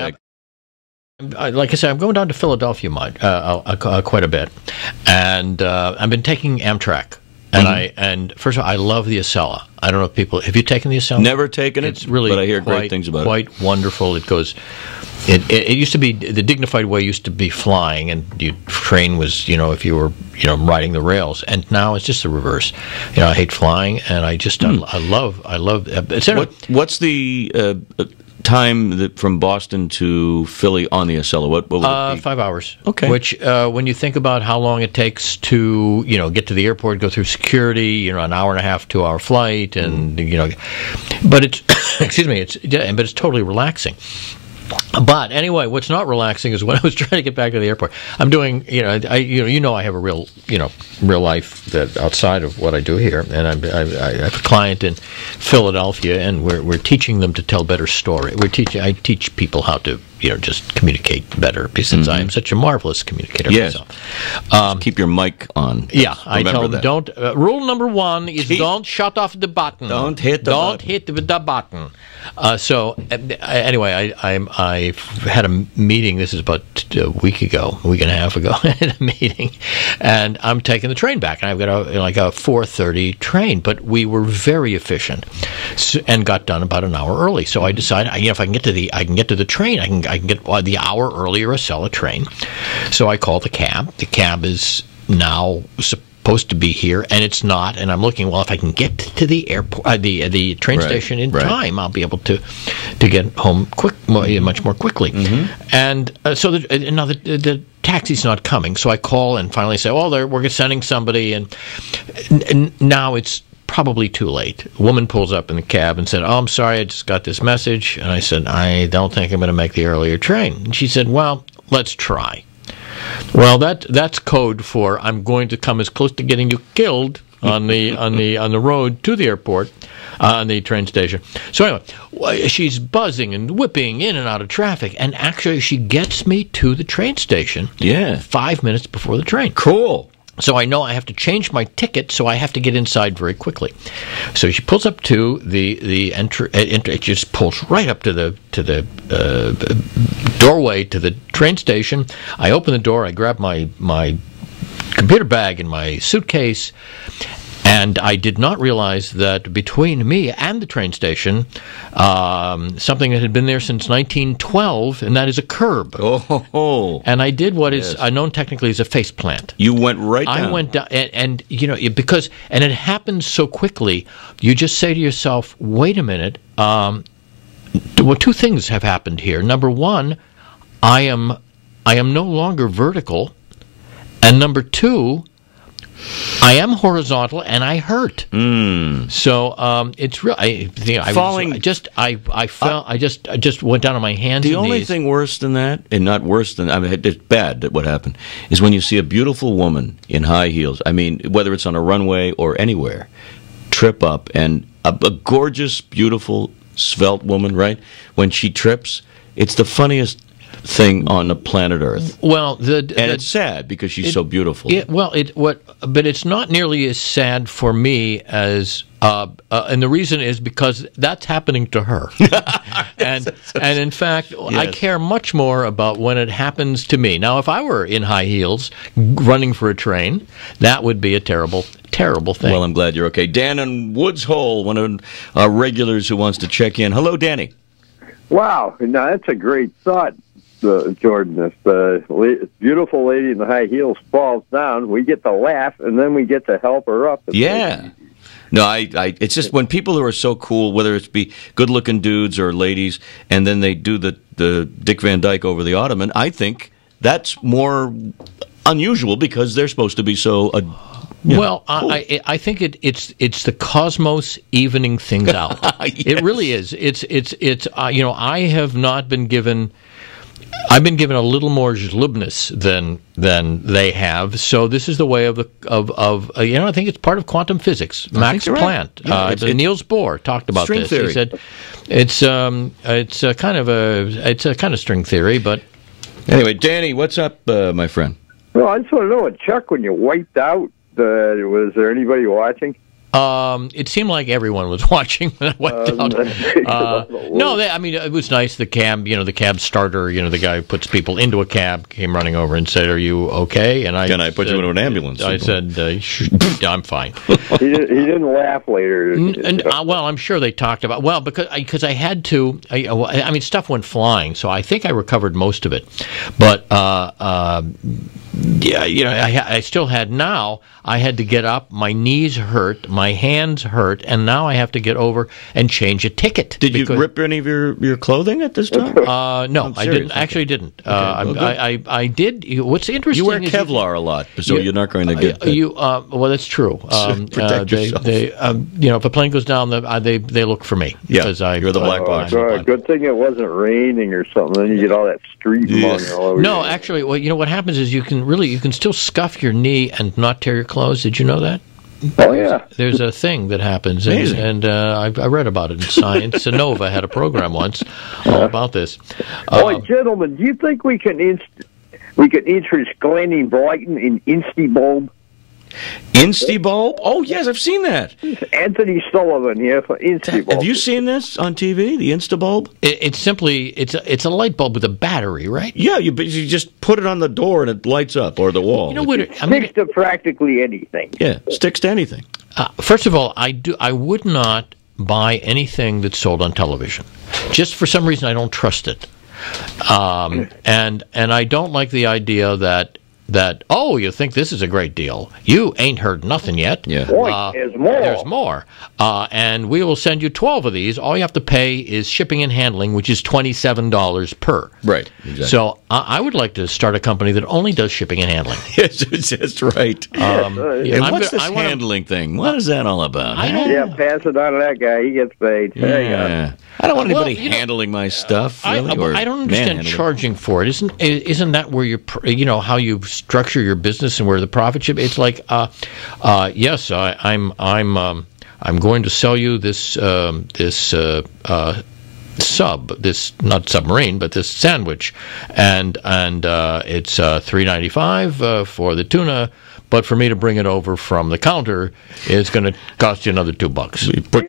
Okay. Like I said, I'm going down to Philadelphia quite a bit, and I've been taking Amtrak. And first of all, I love the Acela. I don't know if people have you taken the Acela? Never taken it. It's really but I hear great things about it. Quite wonderful. It goes. It used to be the dignified way. Used to be flying, and your train was if you were riding the rails. And now it's just the reverse. I hate flying, and I just I love. What's the time from Boston to Philly on the Acela? What would it be? 5 hours. Okay. Which, when you think about how long it takes to, get to the airport, go through security, an hour and a half, 2 hour flight, and but it's but it's totally relaxing. But anyway, what's not relaxing is when I was trying to get back to the airport. I'm doing, I have a real life that outside of what I do here, and I have a client in Philadelphia, and we're teaching them to tell better story. I teach people how to just communicate better, since I am such a marvelous communicator myself. Just keep your mic on. Yeah, I tell them that. don't. Rule number one is don't shut off the button. Don't hit the button. Don't hit the button. So anyway, I've had a meeting. This is about a week and a half ago. I had a meeting, and I'm taking the train back, and I've got a 4:30 train. But we were very efficient, and got done about an hour early. So I decided, if I can get to the train, I can get the hour earlier Acela train. So I called the cab. The cab is now supposed to be here, and it's not. And I'm looking. Well, if I can get to the airport, the train station in time, I'll be able to get home much more quickly. And so the taxi's not coming. So I call and finally say, we're sending somebody, and now it's probably too late. A woman pulls up in the cab and said, I'm sorry, I just got this message. And I said, I don't think I'm going to make the earlier train. And she said, well, let's try. Well, that's code for I'm going to come as close to getting you killed on the road to the airport, on the train station. So anyway, she's buzzing and whipping in and out of traffic, and actually she gets me to the train station 5 minutes before the train. Cool. So I know I have to change my ticket, so I have to get inside very quickly. So she pulls up to the entry. It just pulls right up to the doorway to the train station. I open the door. I grab my computer bag and my suitcase, and I did not realize that between me and the train station, something that had been there since 1912, and that is a curb. Oh. And I did what is known technically as a face plant. You went right down. I went down, and because it happened so quickly, you just say to yourself, wait a minute, two things have happened here. Number one, I am no longer vertical, and number two, I am horizontal and I hurt. So it's real. I just went down on my hands. The and only knees. thing worse than that, and not worse than it's bad that what happened, is when you see a beautiful woman in high heels. I mean, whether it's on a runway or anywhere, trip up, and a gorgeous, beautiful, svelte woman, right? When she trips, it's the funniest thing on the planet Earth. Well, it's sad because she's so beautiful. But it's not nearly as sad for me as, and the reason is because that's happening to her, and in fact, I care much more about when it happens to me. Now, if I were in high heels running for a train, that would be a terrible thing. Well, I'm glad you're okay. Dan in Woods Hole, one of our regulars who wants to check in. Hello, Danny. Wow, now that's a great thought. Jordan, if the beautiful lady in the high heels falls down, we get to laugh, and then we get to help her up. Yeah. No, it's just when people who are so cool, whether it's be good-looking dudes or ladies, and then they do the Dick Van Dyke over the ottoman, I think that's more unusual because they're supposed to be so... Well, cool. I think it's the cosmos evening things out. Yes. It really is. It's I have not been given... I've been given a little more zlubness than they have. So this is the way of I think it's part of quantum physics. Max Planck, right. Niels Bohr talked about string this. Theory. He said it's a kind of string theory. But anyway, Danny, what's up, my friend? Well, I just want to know, Chuck, when you wiped out, was there anybody watching? It seemed like everyone was watching when I went out. No, I mean, it was nice. The cab, the cab starter, the guy who puts people into a cab came running over and said, "Are you okay?" And Can I put you into an ambulance? I said, "I'm fine." He didn't laugh later. Well, I'm sure they talked about because I had to. I mean, stuff went flying, so I think I recovered most of it, but. Yeah, I still had now. I had to get up. My knees hurt. My hands hurt. And now I have to get over and change a ticket. Did you rip any of your clothing at this time? No, I didn't. Actually, didn't. Okay, I did. What's interesting you wear Kevlar a lot, so you're not going to get that. Well, that's true. Protect yourself. If a plane goes down, they look for me. Yeah, you're the black box. Good thing it wasn't raining or something. Then you get all that street mud all over. No, actually, what happens is you can still scuff your knee and not tear your clothes. Did you know that? Oh, yeah. There's a thing that happens, and I read about it in Science. Nova had a program once all about this. Boy, gentlemen, do you think we can interest Glennie Brighton in InstiBulb? InstiBulb? Oh, yes, I've seen that. Anthony Sullivan here for InstiBulb. Have you seen this on TV, the InstiBulb? It's simply it's a light bulb with a battery, right? Yeah, you just put it on the door and it lights up, or the wall. Sticks to practically anything. Yeah, sticks to anything. First of all, I would not buy anything that's sold on television. Just for some reason, I don't trust it, and I don't like the idea that you think this is a great deal. You ain't heard nothing yet. Yeah. There's more. There's more. And we will send you 12 of these. All you have to pay is shipping and handling, which is $27 per. Right. Exactly. So I would like to start a company that only does shipping and handling. Yes, that's right. And what's this handling thing? What is that all about? Pass it on to that guy. He gets paid. Yeah. I don't want anybody handling my stuff. Really, I don't understand charging for it. Isn't that where how you structure your business and where the profit should be? It's like, yes, I'm going to sell you this sub, this not submarine, but this sandwich, and it's $3.95 for the tuna. But for me to bring it over from the counter, it's going to cost you another $2.